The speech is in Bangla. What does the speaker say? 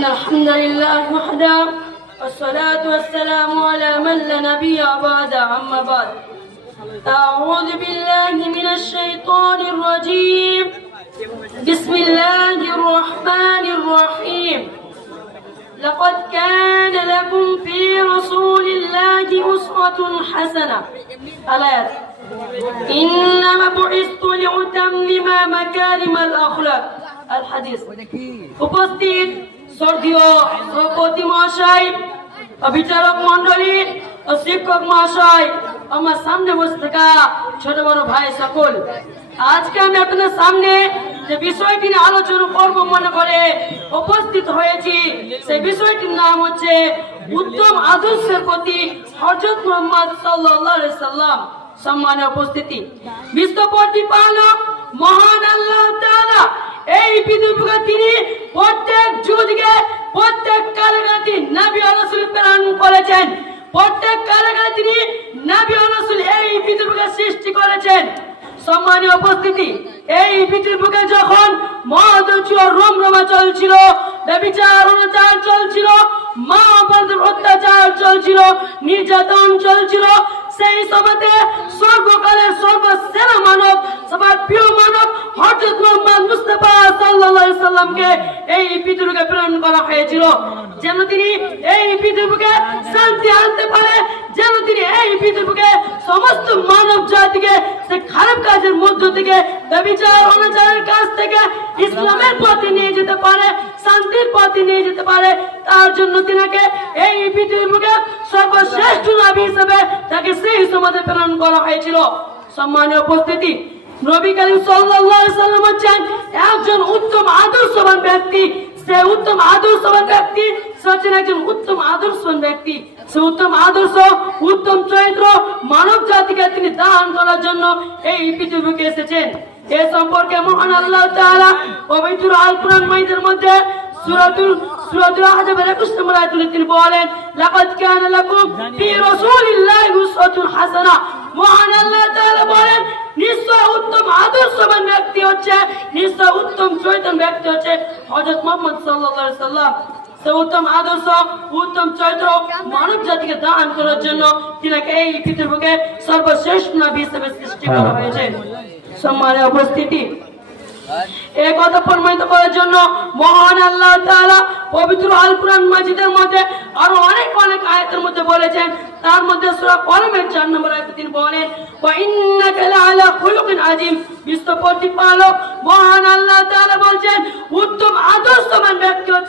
إن الحمد لله وحده والصلاة والسلام على من لا نبي بعد أما بعد أعوذ بالله من الشيطان الرجيم بسم الله الرحمن الرحيم لقد كان لكم في رسول الله أسوة حسنة الآيات إنما بعثت لأتمم مكارم الأخلاق الحديث উপস্থিত শ্রদ্ধেয় সভাপতি মহাশয়, বিচারক মণ্ডলী ও শিক্ষক মহাশয়, আমার সামনে বসে থাকা ছোট বড় ভাই সকল, আজকে আমি আপনাদের সামনে যে বিষয়টি নিয়ে আলোচনা করব মনে করে উপস্থিত হয়েছি, সেই বিষয়টির নাম হচ্ছে উত্তম আদর্শের প্রতি হযরত মুহাম্মদ সাল্লাল্লাহু আলাইহি সাল্লাম। সম্মানীয় উপস্থিতি, বিশ্ব প্রতিপালক মহান আল্লাহ তাআলা এই পৃথিবীকে তিনি প্রত্যেক যুগে প্রত্যেক কালে নবী ও রাসূল প্রেরণ করেছেন। প্রত্যেক কালে তিনি নবী ও রাসূল এই পৃথিবীকে সৃষ্টি করেছেন। সম্মানীয় উপস্থিতি, এই পৃথিবীকে যখন মহাদুচি ও রমরমা চলছিল, ব্যভিচার অনাচার চলছিল, মা বোনদের অত্যাচার চলছিল, নির্যাতন চলছিল, সেই সময়তে সর্বকালের সর্বসেরা মানব, সবার প্রিয় মানব হযরত মুহাম্মদ মুস্তাফা সাল্লাল্লাহু আলাইহি সাল্লামকে এই পৃথিবীকে প্রেরণ করা হয়েছিল, যেন তিনি এই পৃথিবীকে শান্তি আনতে পারে, যেন তিনি এই পৃথিবীকে সমস্ত মানব জাতিকে সে খারাপ কাজের মধ্য থেকে, ব্যভিচার অনাচারের কাজ থেকে ইসলামের পথে নিয়ে যেতে পারে, শান্তির পথে নিয়ে যেতে পারে। তার জন্য তিনাকে এই পৃথিবীকে সর্বশ্রেষ্ঠ নবী হিসেবে তাকে সেই সমাজে প্রেরণ করা হয়েছিল। সম্মানীয় উপস্থিতি, নবী করিম সাল্লাল্লাহু আলাইহি সাল্লাম হচ্ছেন একজন উত্তম আদর্শবান ব্যক্তি। সে উত্তম আদর্শবান ব্যক্তি, সে হচ্ছেন একজন উত্তম আদর্শবান ব্যক্তি। সে উত্তম আদর্শ, উত্তম চরিত্র মানব জাতিকে তিনি দান করার জন্য এই পৃথিবীকে এসেছেন। এ সম্পর্কে মহান আল্লাহ তাআলা পবিত্র আল কুরআন মাজিদের মধ্যে সূরাতুল আহজাবের 21 নম্বর আয়াতে তিনি বলেন, লাকাদ কানা লাকুম ফি রাসূলিল্লাহি উসওয়াতুন হাসানাহ। মহান আল্লাহ তাআলা বলেন, নিশ্চয় উত্তম আদর্শবান ব্যক্তি হচ্ছে, নিশ্চয় উত্তম চরিত্রবান ব্যক্তি হচ্ছে হযরত মুহাম্মদ সাল্লাল্লাহু আলাইহি সাল্লাম। সে উত্তম আদর্শ, উত্তম চরিত্র মানব জাতিকে দান করার জন্য তিনাকে এই পৃথিবীকে সর্বশ্রেষ্ঠ নবী হিসেবে সৃষ্টি করা হয়েছে। সম্মানীয় উপস্থিতি, এই কথা প্রমাণিত করার জন্য মহান আল্লাহ তাআলা পবিত্র আল কুরআন মাজিদের মধ্যে আরো অনেক আয়াতের মধ্যে বলেছেন। তার মধ্যে সূরা কলমের 4 নম্বর আয়াতে তিনি বলেন, ওয়া ইন্নাকা লাআলা খুলুকিন আযীম। বিশ্ব প্রতিপালক মহান আল্লাহ তাআলা বলেন, উত্তম আদর্শবান ব্যক্তি হচ্ছে